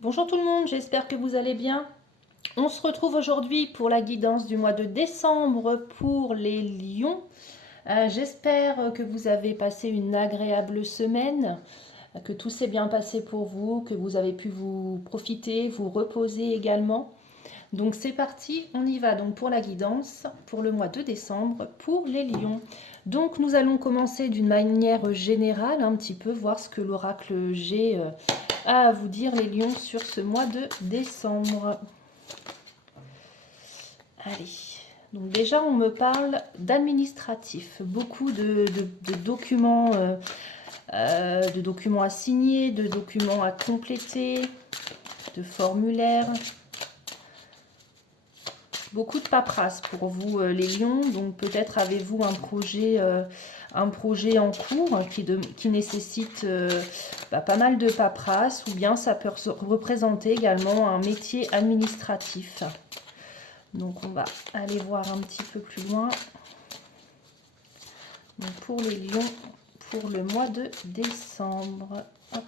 Bonjour tout le monde, j'espère que vous allez bien. On se retrouve aujourd'hui pour la guidance du mois de décembre pour les lions. J'espère que vous avez passé une agréable semaine, que tout s'est bien passé pour vous, que vous avez pu vous profiter, vous reposer également. Donc c'est parti, on y va donc pour la guidance pour le mois de décembre pour les lions. Donc nous allons commencer d'une manière générale, un petit peu voir ce que l'oracle G a à vous dire les lions sur ce mois de décembre. Allez, donc déjà on me parle d'administratif, beaucoup de documents, de documents à signer, de documents à compléter, de formulaires. Beaucoup de paperasse pour vous les lions, donc peut-être avez-vous un projet en cours qui nécessite pas mal de paperasse, ou bien ça peut représenter également un métier administratif. Donc on va aller voir un petit peu plus loin. Donc pour les lions, pour le mois de décembre. Hop.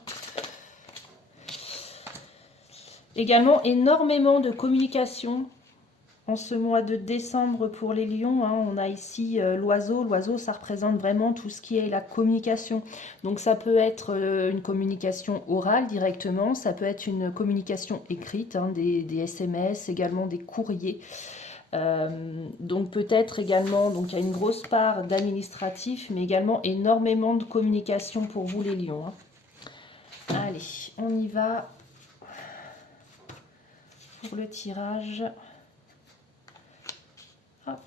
Également énormément de communication en ce mois de décembre pour les lions. On a ici l'oiseau. L'oiseau, ça représente vraiment tout ce qui est la communication. Donc ça peut être une communication orale directement, ça peut être une communication écrite, des SMS, également des courriers. Donc peut-être également, donc il y a une grosse part d'administratif, mais également énormément de communication pour vous les lions. Allez, on y va pour le tirage. Hop.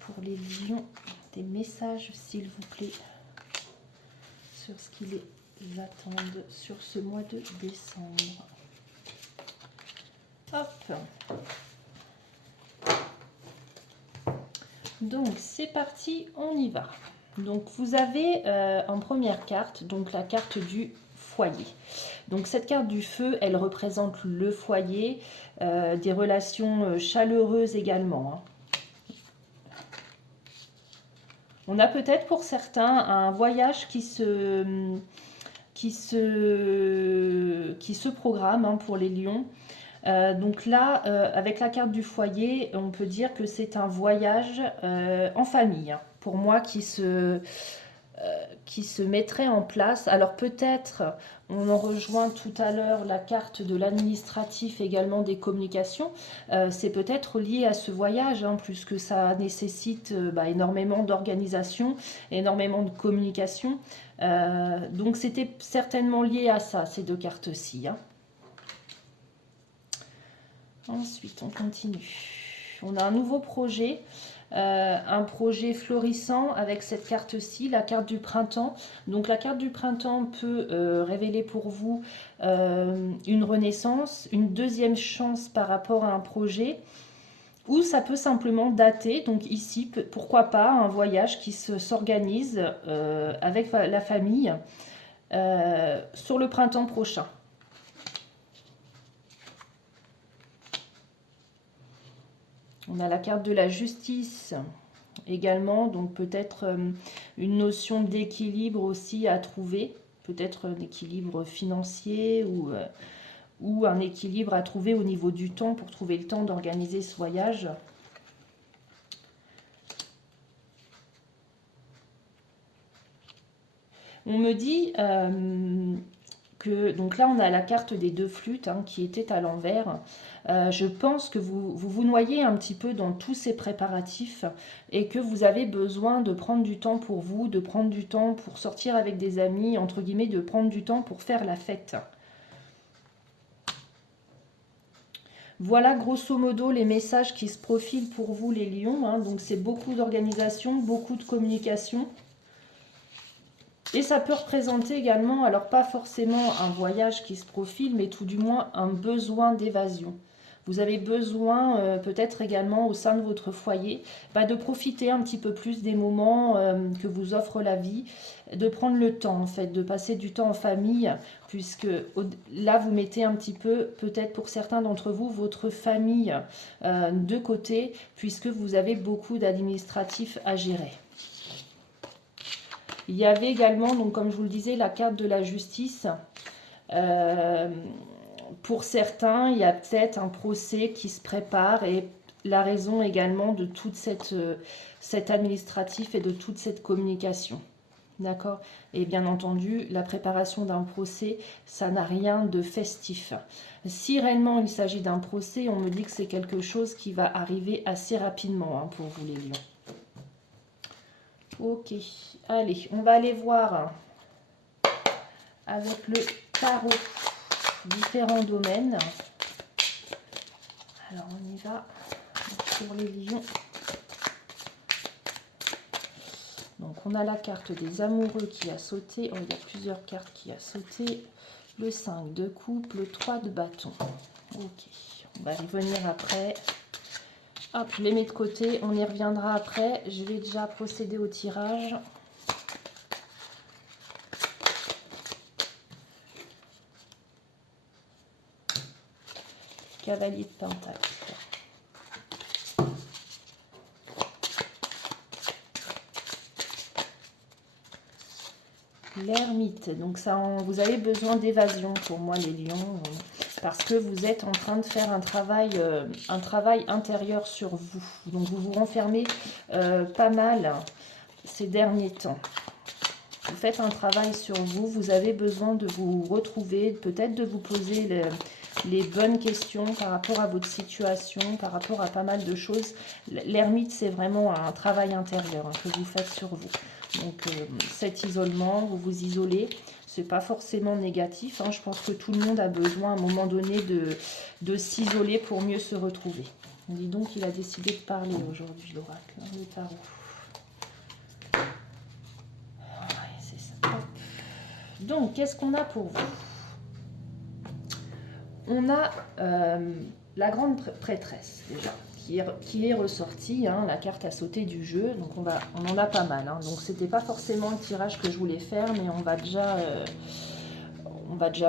Pour les lions, des messages s'il vous plaît sur ce qu'ils attendent sur ce mois de décembre. Hop. Donc c'est parti, on y va. Donc vous avez en première carte, donc la carte du foyer. Donc cette carte du feu, elle représente le foyer, des relations chaleureuses également. On a peut-être pour certains un voyage qui se programme pour les lions. Donc là, avec la carte du foyer, on peut dire que c'est un voyage en famille, pour moi, qui se mettrait en place. Alors peut-être, on en rejoint tout à l'heure la carte de l'administratif, également des communications. C'est peut-être lié à ce voyage, puisque ça nécessite énormément d'organisation, énormément de communication. Donc c'était certainement lié à ça, ces deux cartes-ci. Ensuite, on continue. On a un nouveau projet, un projet florissant avec cette carte-ci, la carte du printemps. Donc la carte du printemps peut révéler pour vous une renaissance, une deuxième chance par rapport à un projet, ou ça peut simplement dater. Donc ici, pourquoi pas un voyage qui s'organise avec la famille sur le printemps prochain. On a la carte de la justice également, donc peut-être une notion d'équilibre aussi à trouver, peut-être un équilibre financier ou un équilibre à trouver au niveau du temps pour trouver le temps d'organiser ce voyage. On me dit que, donc là on a la carte des deux flûtes qui était à l'envers. Je pense que vous noyez un petit peu dans tous ces préparatifs et que vous avez besoin de prendre du temps pour vous, de prendre du temps pour sortir avec des amis, entre guillemets, de prendre du temps pour faire la fête. Voilà grosso modo les messages qui se profilent pour vous les lions. Donc c'est beaucoup d'organisation, beaucoup de communication. Et ça peut représenter également, alors pas forcément un voyage qui se profile, mais tout du moins un besoin d'évasion. Vous avez besoin peut-être également au sein de votre foyer de profiter un petit peu plus des moments que vous offre la vie, de prendre le temps en fait, de passer du temps en famille, puisque là vous mettez un petit peu, peut-être pour certains d'entre vous, votre famille de côté, puisque vous avez beaucoup d'administratifs à gérer. Il y avait également, donc comme je vous le disais, la carte de la justice. Pour certains, il y a peut-être un procès qui se prépare et la raison également de toute cet administratif et de toute cette communication. D'accord? Et bien entendu, la préparation d'un procès, ça n'a rien de festif. Si réellement il s'agit d'un procès, on me dit que c'est quelque chose qui va arriver assez rapidement pour vous les lions. Ok, allez, on va aller voir avec le tarot différents domaines. Alors on y va pour les lions. Donc on a la carte des amoureux qui a sauté. Oh, il y a plusieurs cartes qui a sauté. Le 5 de coupe, le 3 de bâton. Ok, on va y venir après. Hop, je les mets de côté, on y reviendra après. Je vais déjà procéder au tirage. Cavalier de Pentacle. L'ermite. Donc ça, vous avez besoin d'évasion pour moi les lions, parce que vous êtes en train de faire un travail intérieur sur vous. Donc vous vous renfermez pas mal ces derniers temps. Vous faites un travail sur vous, vous avez besoin de vous retrouver, peut-être de vous poser les bonnes questions par rapport à votre situation, par rapport à pas mal de choses. L'ermite, c'est vraiment un travail intérieur que vous faites sur vous. Donc cet isolement, vous vous isolez, c'est pas forcément négatif. Je pense que tout le monde a besoin à un moment donné de s'isoler pour mieux se retrouver. Dis donc, il a décidé de parler aujourd'hui, l'oracle, le tarot. Ouais, c'est ça. Donc, qu'est-ce qu'on a pour vous? On a la grande prêtresse, déjà, qui est ressortie. La carte a sauté du jeu, donc on en a pas mal. Donc, c'était pas forcément le tirage que je voulais faire, mais on va déjà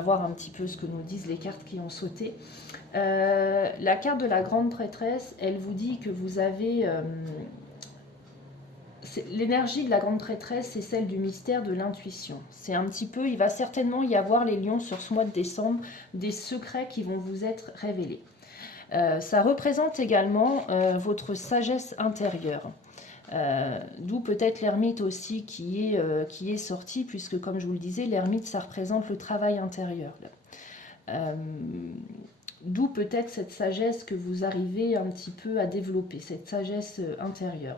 voir un petit peu ce que nous disent les cartes qui ont sauté. La carte de la grande prêtresse, elle vous dit que vous avez... l'énergie de la grande prêtresse, c'est celle du mystère de l'intuition. C'est un petit peu, il va certainement y avoir les lions sur ce mois de décembre, des secrets qui vont vous être révélés. Ça représente également votre sagesse intérieure. D'où peut-être l'ermite aussi qui est sorti, puisque comme je vous le disais, l'ermite, ça représente le travail intérieur. D'où peut-être cette sagesse que vous arrivez un petit peu à développer, cette sagesse intérieure.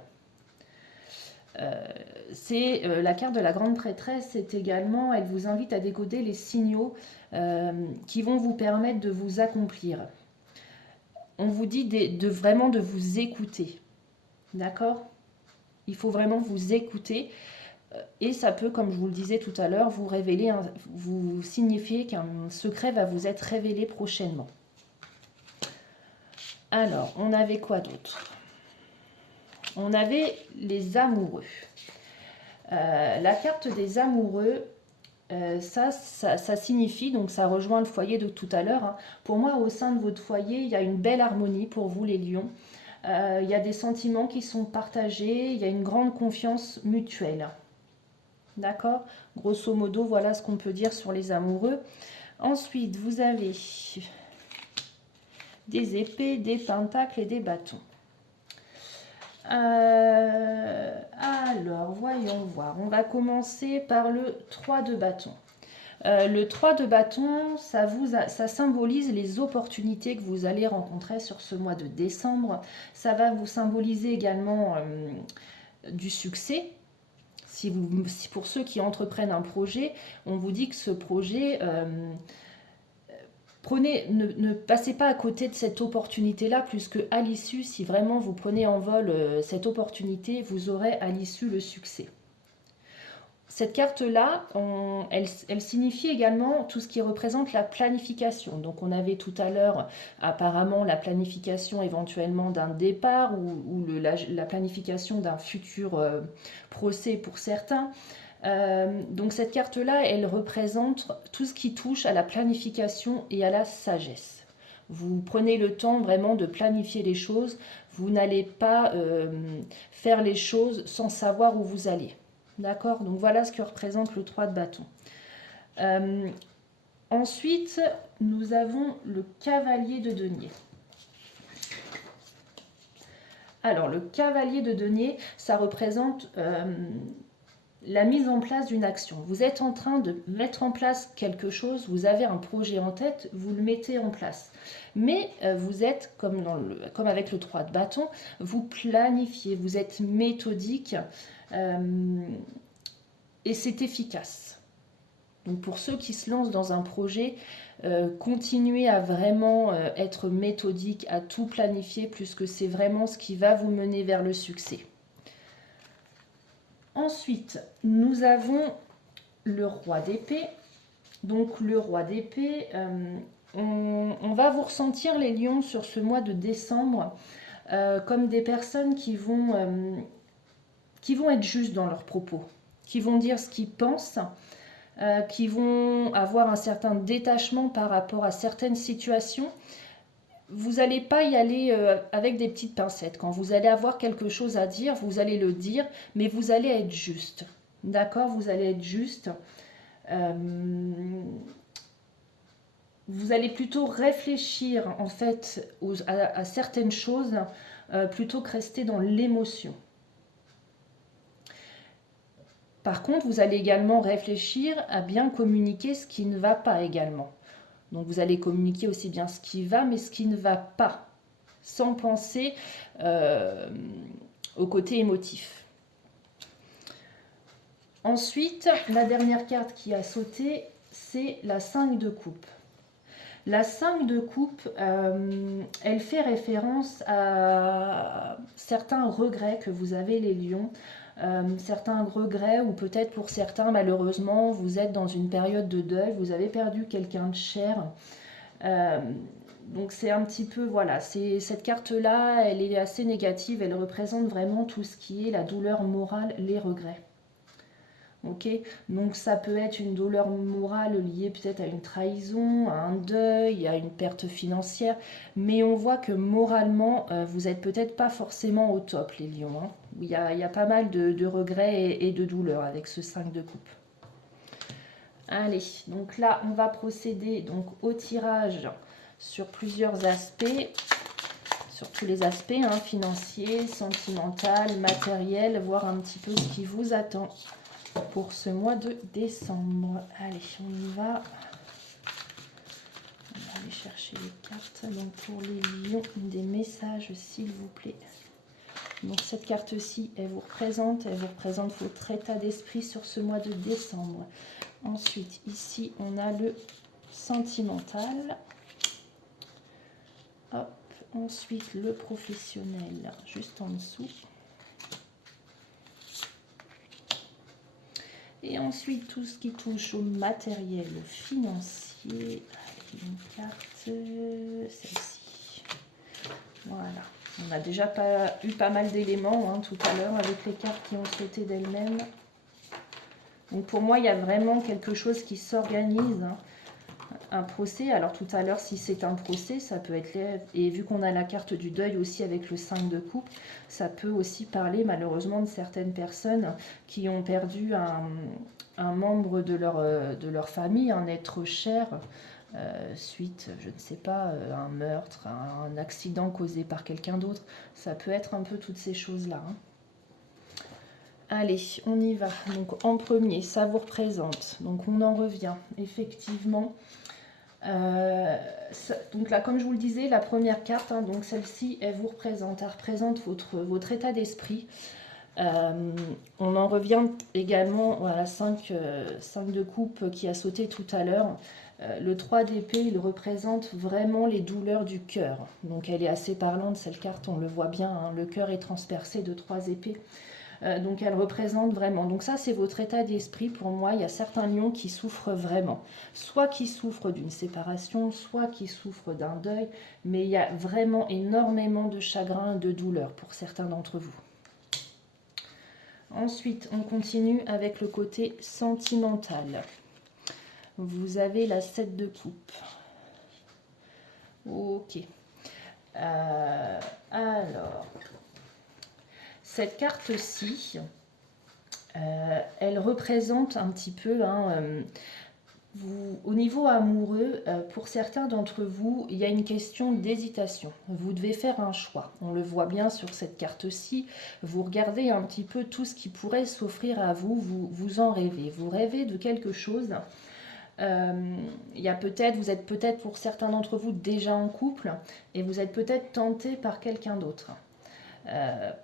La carte de la grande prêtresse, c'est également, elle vous invite à décoder les signaux qui vont vous permettre de vous accomplir. On vous dit vraiment de vous écouter, d'accord? Il faut vraiment vous écouter et ça peut, comme je vous le disais tout à l'heure, vous signifier qu'un secret va vous être révélé prochainement. Alors, on avait quoi d'autre? On avait les amoureux. La carte des amoureux, ça signifie, donc ça rejoint le foyer de tout à l'heure. Pour moi, au sein de votre foyer, il y a une belle harmonie pour vous les lions. Il y a des sentiments qui sont partagés, il y a une grande confiance mutuelle. D'accord? Grosso modo, voilà ce qu'on peut dire sur les amoureux. Ensuite, vous avez des épées, des pentacles et des bâtons. Alors, voyons voir. On va commencer par le 3 de bâton. Le 3 de bâton, ça symbolise les opportunités que vous allez rencontrer sur ce mois de décembre. Ça va vous symboliser également du succès. Si pour ceux qui entreprennent un projet, on vous dit que ce projet... ne passez pas à côté de cette opportunité-là, puisque à l'issue, si vraiment vous prenez en vol cette opportunité, vous aurez à l'issue le succès. cette carte-là, elle signifie également tout ce qui représente la planification. Donc on avait tout à l'heure apparemment la planification éventuellement d'un départ ou la planification d'un futur procès pour certains. Donc cette carte-là, elle représente tout ce qui touche à la planification et à la sagesse. Vous prenez le temps vraiment de planifier les choses. Vous n'allez pas faire les choses sans savoir où vous allez. D'accord? Donc voilà ce que représente le 3 de bâton. Ensuite, nous avons le cavalier de denier. Alors, le cavalier de denier, ça représente la mise en place d'une action. Vous êtes en train de mettre en place quelque chose, vous avez un projet en tête, vous le mettez en place. Mais vous êtes, comme avec le 3 de bâton, vous planifiez, vous êtes méthodique et c'est efficace. Donc pour ceux qui se lancent dans un projet, continuez à vraiment être méthodique, à tout planifier, puisque c'est vraiment ce qui va vous mener vers le succès. Ensuite, nous avons le roi d'épée. Donc le roi d'épée, on va vous ressentir les lions sur ce mois de décembre comme des personnes qui vont être justes dans leurs propos, qui vont dire ce qu'ils pensent, qui vont avoir un certain détachement par rapport à certaines situations. Vous n'allez pas y aller avec des petites pincettes. Quand vous allez avoir quelque chose à dire, vous allez le dire, mais vous allez être juste. D'accord? Vous allez être juste. Vous allez plutôt réfléchir en fait à certaines choses plutôt que rester dans l'émotion. Par contre, vous allez également réfléchir à bien communiquer ce qui ne va pas également. Donc vous allez communiquer aussi bien ce qui va, mais ce qui ne va pas, sans penser au côté émotif. Ensuite, la dernière carte qui a sauté, c'est la 5 de coupe. La 5 de coupe, elle fait référence à certains regrets que vous avez les lions, certains regrets ou peut-être pour certains malheureusement vous êtes dans une période de deuil, vous avez perdu quelqu'un de cher. Donc c'est un petit peu, voilà, cette carte-là, elle est assez négative, elle représente vraiment tout ce qui est la douleur morale, les regrets. Ok, donc ça peut être une douleur morale liée peut-être à une trahison, à un deuil, à une perte financière, mais on voit que moralement, vous n'êtes peut-être pas forcément au top, les lions. Hein. Il y a pas mal de regrets et de douleurs avec ce 5 de coupe. Allez, donc là, on va procéder donc au tirage sur plusieurs aspects, sur tous les aspects, hein, financiers, sentimental, matériel, voir un petit peu ce qui vous attend pour ce mois de décembre. Allez, on y va. On va aller chercher les cartes. Donc pour les lions, des messages s'il vous plaît. Donc cette carte-ci, elle vous représente votre état d'esprit sur ce mois de décembre. Ensuite, ici, on a le sentimental. Hop. Ensuite, le professionnel, juste en dessous. Et ensuite, tout ce qui touche au matériel financier. Une carte, celle-ci. Voilà. On a déjà eu pas mal d'éléments hein, tout à l'heure avec les cartes qui ont sauté d'elles-mêmes. Donc pour moi, il y a vraiment quelque chose qui s'organise. Hein. Un procès, alors tout à l'heure, si c'est un procès, ça peut être... Et vu qu'on a la carte du deuil aussi avec le 5 de coupe, ça peut aussi parler malheureusement de certaines personnes qui ont perdu un membre de leur famille, un être cher, suite, je ne sais pas, à un meurtre, à un accident causé par quelqu'un d'autre. Ça peut être un peu toutes ces choses-là. Hein. Allez, on y va. Donc en premier, ça vous représente. Donc on en revient, effectivement... donc là, comme je vous le disais, la première carte, hein, donc celle-ci, elle représente votre état d'esprit. On en revient également à la 5 de coupe qui a sauté tout à l'heure. Le 3 d'épée, il représente vraiment les douleurs du cœur. Donc elle est assez parlante, cette carte, on le voit bien, hein, le cœur est transpercé de 3 épées. Donc elle représente vraiment. Donc ça, c'est votre état d'esprit. Pour moi, il y a certains lions qui souffrent vraiment. Soit qui souffrent d'une séparation, soit qui souffrent d'un deuil. Mais il y a vraiment énormément de chagrin et de douleur pour certains d'entre vous. Ensuite, on continue avec le côté sentimental. Vous avez la 7 de coupe. Ok. Alors, cette carte-ci, elle représente un petit peu, au niveau amoureux, pour certains d'entre vous, il y a une question d'hésitation. Vous devez faire un choix. On le voit bien sur cette carte-ci. Vous regardez un petit peu tout ce qui pourrait s'offrir à vous. Vous en rêvez. Vous rêvez de quelque chose. Il y a peut-être, vous êtes peut-être pour certains d'entre vous déjà en couple et vous êtes peut-être tenté par quelqu'un d'autre.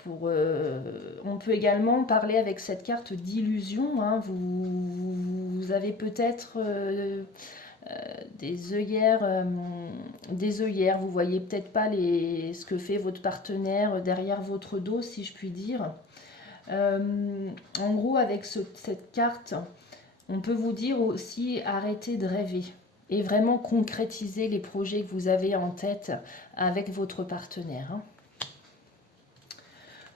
On peut également parler avec cette carte d'illusion. Vous avez peut-être des œillères, vous voyez peut-être pas ce que fait votre partenaire derrière votre dos, si je puis dire. En gros, avec cette carte, on peut vous dire aussi arrêtez de rêver et vraiment concrétiser les projets que vous avez en tête avec votre partenaire.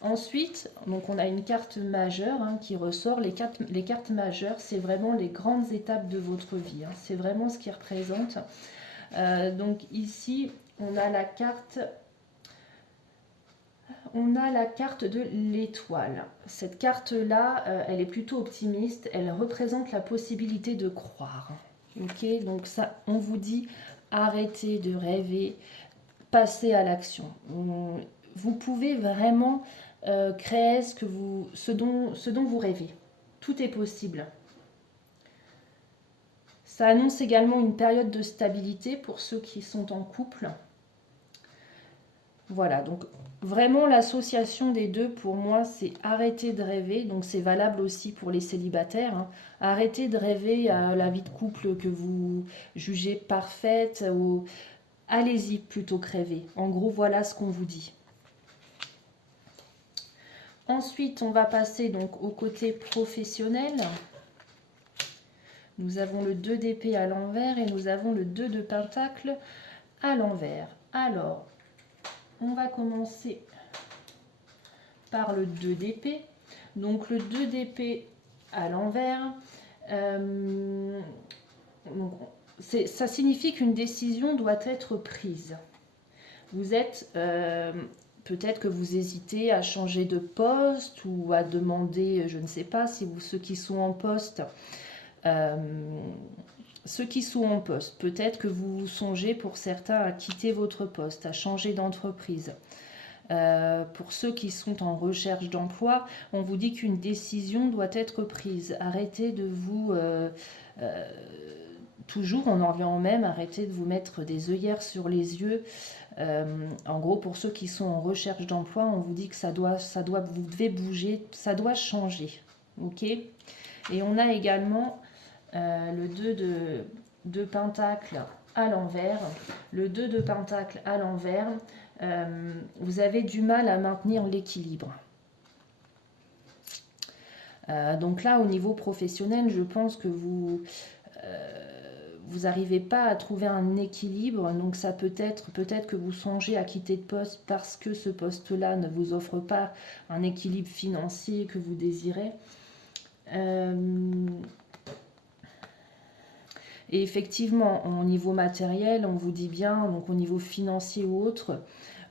Ensuite, donc on a une carte majeure qui ressort. Les cartes majeures, c'est vraiment les grandes étapes de votre vie. C'est vraiment ce qui représente. Donc ici, on a la carte de l'étoile. Cette carte-là, elle est plutôt optimiste. Elle représente la possibilité de croire. Ok, donc ça, on vous dit arrêtez de rêver, passez à l'action. Vous pouvez vraiment créer ce dont vous rêvez. Tout est possible. Ça annonce également une période de stabilité pour ceux qui sont en couple. Voilà, donc vraiment l'association des deux, pour moi, c'est arrêter de rêver. Donc c'est valable aussi pour les célibataires. Arrêtez de rêver à la vie de couple que vous jugez parfaite. Ou allez-y plutôt que rêver. En gros, voilà ce qu'on vous dit. Ensuite, on va passer donc au côté professionnel. Nous avons le 2 d'épée à l'envers et nous avons le 2 de pentacle à l'envers. Alors, on va commencer par le 2 d'épée. Donc, le 2 d'épée à l'envers, ça signifie qu'une décision doit être prise. Vous êtes... peut-être que vous hésitez à changer de poste ou à demander, je ne sais pas, si ceux qui sont en poste, peut-être que vous songez pour certains à quitter votre poste, à changer d'entreprise. Pour ceux qui sont en recherche d'emploi, on vous dit qu'une décision doit être prise. Arrêtez de vous... toujours, on en revient au même, arrêtez de vous mettre des œillères sur les yeux. En gros, pour ceux qui sont en recherche d'emploi, on vous dit que vous devez bouger, ça doit changer. Ok ? Et on a également le 2 de pentacle à l'envers. Le 2 de pentacle à l'envers, vous avez du mal à maintenir l'équilibre. Donc là, au niveau professionnel, je pense que vous n'arrivez pas à trouver un équilibre, donc ça peut-être que vous songez à quitter de poste parce que ce poste-là ne vous offre pas un équilibre financier que vous désirez. Et effectivement, au niveau matériel, on vous dit bien, donc au niveau financier ou autre,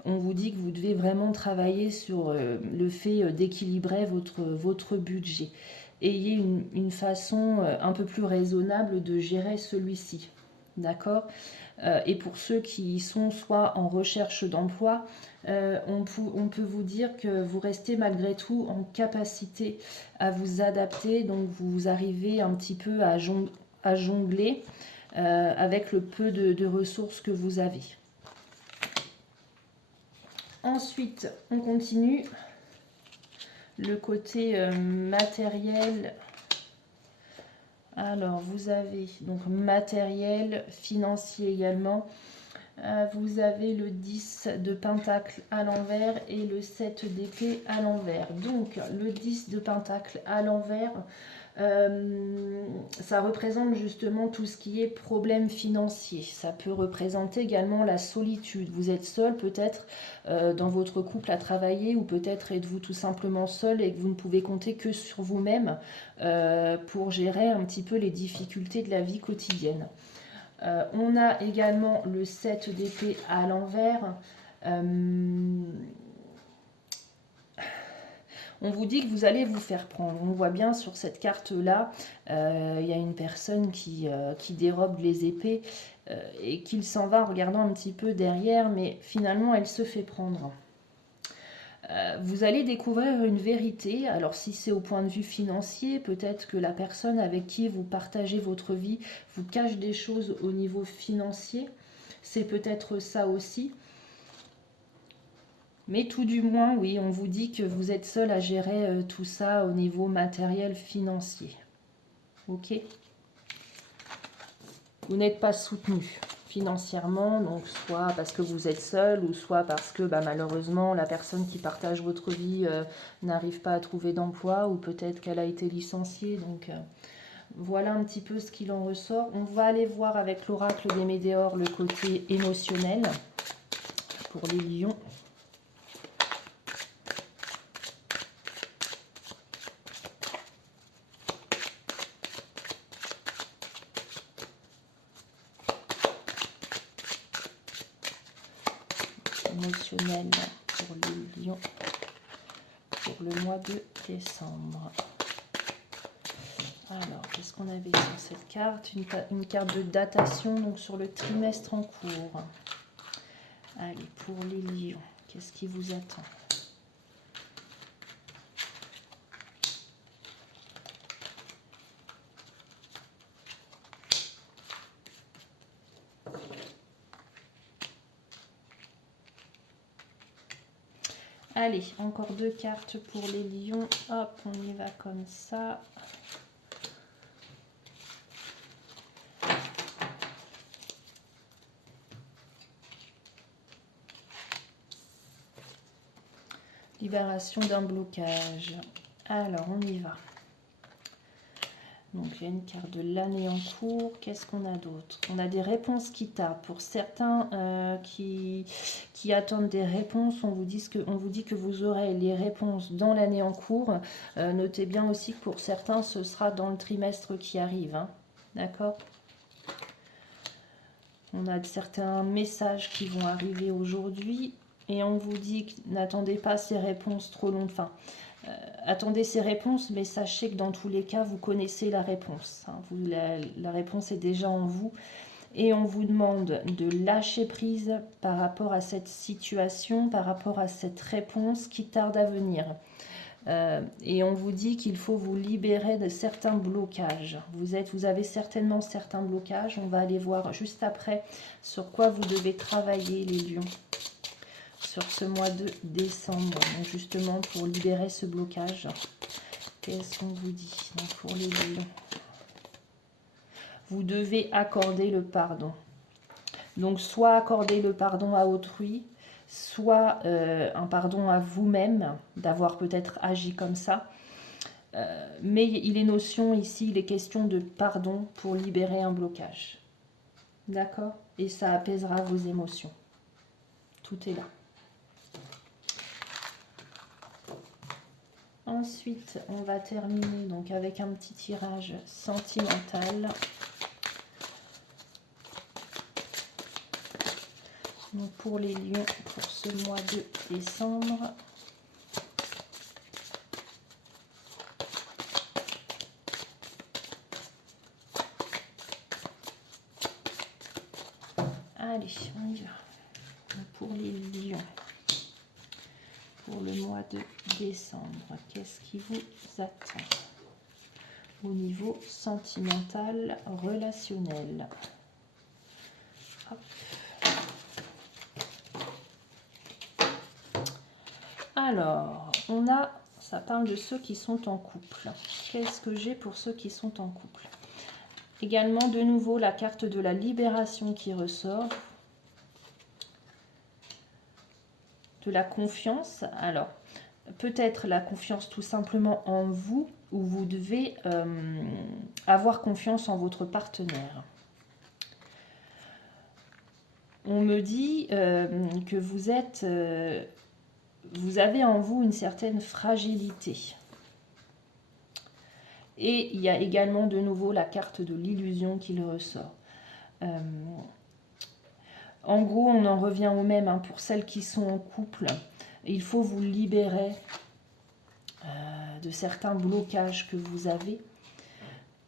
on vous dit que vous devez vraiment travailler sur le fait d'équilibrer votre budget. Ayez une façon un peu plus raisonnable de gérer celui-ci. D'accord ? Et pour ceux qui sont soit en recherche d'emploi, on peut vous dire que vous restez malgré tout en capacité à vous adapter. Donc vous arrivez un petit peu à jongler avec le peu de ressources que vous avez. Ensuite, on continue. Le côté matériel. Alors, vous avez donc matériel, financier également. Vous avez le 10 de pentacle à l'envers et le 7 d'épée à l'envers. Donc le 10 de pentacle à l'envers, ça représente justement tout ce qui est problème financier. Ça peut représenter également la solitude. Vous êtes seul peut-être dans votre couple à travailler, ou peut-être êtes-vous tout simplement seul et que vous ne pouvez compter que sur vous-même pour gérer un petit peu les difficultés de la vie quotidienne. On a également le 7 d'épée à l'envers. On vous dit que vous allez vous faire prendre. On voit bien sur cette carte-là, il y a une personne qui dérobe les épées et qu'il s'en va en regardant un petit peu derrière, mais finalement elle se fait prendre. Vous allez découvrir une vérité. Alors si c'est au point de vue financier, peut-être que la personne avec qui vous partagez votre vie vous cache des choses au niveau financier. C'est peut-être ça aussi. Mais tout du moins, oui, on vous dit que vous êtes seul à gérer tout ça au niveau matériel financier. Ok ? Vous n'êtes pas soutenu financièrement, donc soit parce que vous êtes seul, ou soit parce que malheureusement la personne qui partage votre vie n'arrive pas à trouver d'emploi, ou peut-être qu'elle a été licenciée. Donc voilà un petit peu ce qu'il en ressort. On va aller voir avec l'oracle des Médéors le côté émotionnel pour les lions. Émotionnel pour les lions pour le mois de décembre. Alors, qu'est-ce qu'on avait sur cette carte? Une carte de datation, donc sur le trimestre en cours. Allez, pour les lions, qu'est-ce qui vous attend? Allez, encore 2 cartes pour les lions. Hop, on y va comme ça. Libération d'un blocage. Alors, on y va. Donc, il y a une carte de l'année en cours. Qu'est-ce qu'on a d'autre? On a des réponses qui tardent. Pour certains qui attendent des réponses, on vous dit que vous aurez les réponses dans l'année en cours. Notez bien aussi que pour certains, ce sera dans le trimestre qui arrive. Hein. D'accord? On a certains messages qui vont arriver aujourd'hui. Et on vous dit que n'attendez pas ces réponses trop longues. Enfin, attendez ces réponses, mais sachez que dans tous les cas, vous connaissez la réponse. Hein. La réponse est déjà en vous. Et on vous demande de lâcher prise par rapport à cette situation, par rapport à cette réponse qui tarde à venir. Et on vous dit qu'il faut vous libérer de certains blocages. Vous avez certainement certains blocages. On va aller voir juste après sur quoi vous devez travailler, les lions, sur ce mois de décembre, donc justement pour libérer ce blocage. Qu'est-ce qu'on vous dit donc pour les lions? Vous devez accorder le pardon. Donc soit accorder le pardon à autrui, soit un pardon à vous-même d'avoir peut-être agi comme ça. Mais il est notion ici, il est question de pardon pour libérer un blocage. D'accord? Et ça apaisera vos émotions. Tout est là. Ensuite, on va terminer donc avec un petit tirage sentimental. Donc pour les lions, pour ce mois de décembre. Allez, on y va. Donc pour les lions, pour le mois de décembre, qu'est-ce qui vous attend au niveau sentimental, relationnel? Hop. Alors, ça parle de ceux qui sont en couple. Qu'est-ce que j'ai pour ceux qui sont en couple? Également, de nouveau, la carte de la libération qui ressort. de la confiance. Alors, peut-être la confiance tout simplement en vous, ou vous devez avoir confiance en votre partenaire. On me dit que vous avez en vous une certaine fragilité. Et il y a également de nouveau la carte de l'illusion qui ressort. En gros, on en revient au même, hein, pour celles qui sont en couple. Il faut vous libérer de certains blocages que vous avez.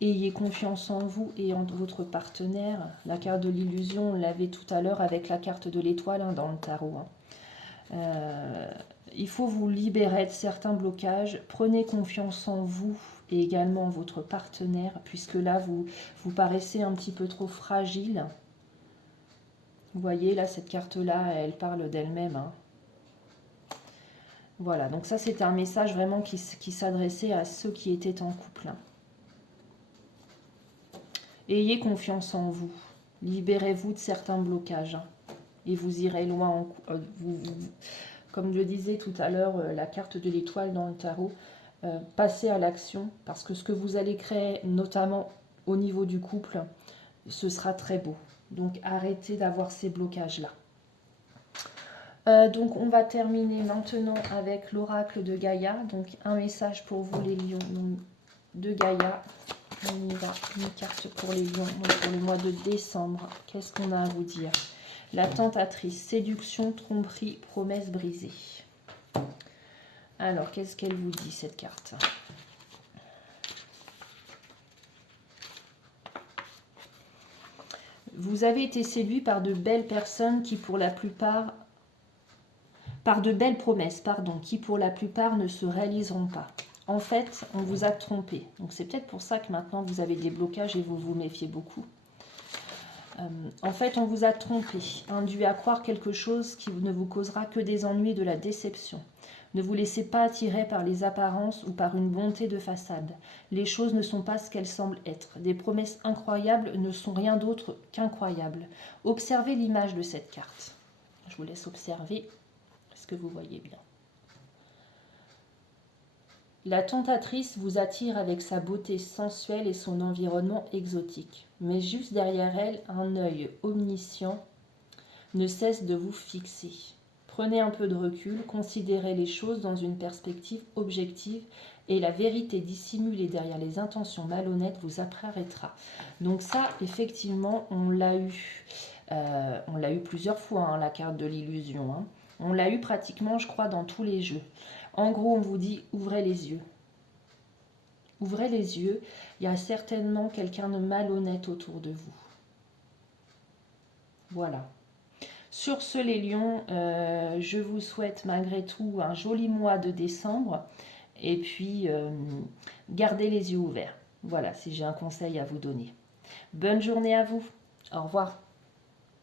Ayez confiance en vous et en votre partenaire. La carte de l'illusion, on l'avait tout à l'heure avec la carte de l'étoile, hein, dans le tarot. Il faut vous libérer de certains blocages. Prenez confiance en vous et également en votre partenaire, puisque là, vous paraissez un petit peu trop fragile. Vous voyez, là, cette carte-là, elle parle d'elle-même, hein. Voilà, donc ça, c'était un message vraiment qui s'adressait à ceux qui étaient en couple, hein. Ayez confiance en vous. Libérez-vous de certains blocages, hein, et vous irez loin. Comme je disais tout à l'heure, la carte de l'étoile dans le tarot, passez à l'action, parce que ce que vous allez créer, notamment au niveau du couple, ce sera très beau. Donc arrêtez d'avoir ces blocages-là. Donc on va terminer maintenant avec l'oracle de Gaïa. Donc un message pour vous les lions de Gaïa. On y va, une carte pour les lions, donc pour le mois de décembre. Qu'est-ce qu'on a à vous dire? La tentatrice, séduction, tromperie, promesse brisée. Alors, qu'est-ce qu'elle vous dit, cette carte? Vous avez été séduit par de belles personnes qui, pour la plupart... Par de belles promesses, pardon, qui, pour la plupart, ne se réaliseront pas. En fait, on vous a trompé. Donc, c'est peut-être pour ça que maintenant, vous avez des blocages et vous vous méfiez beaucoup. En fait, on vous a trompé, induit à croire quelque chose qui ne vous causera que des ennuis, de la déception. Ne vous laissez pas attirer par les apparences ou par une bonté de façade. Les choses ne sont pas ce qu'elles semblent être. Des promesses incroyables ne sont rien d'autre qu'incroyables. Observez l'image de cette carte. Je vous laisse observer ce que vous voyez bien. La tentatrice vous attire avec sa beauté sensuelle et son environnement exotique. Mais juste derrière elle, un œil omniscient ne cesse de vous fixer. Prenez un peu de recul, considérez les choses dans une perspective objective et la vérité dissimulée derrière les intentions malhonnêtes vous apparaîtra. Donc ça, effectivement, on l'a eu plusieurs fois, hein, la carte de l'illusion, hein. On l'a eu pratiquement, je crois, dans tous les jeux. En gros, on vous dit, ouvrez les yeux. Ouvrez les yeux, il y a certainement quelqu'un de malhonnête autour de vous. Voilà. Sur ce, les lions, je vous souhaite malgré tout un joli mois de décembre. Et puis, gardez les yeux ouverts. Voilà, si j'ai un conseil à vous donner. Bonne journée à vous. Au revoir.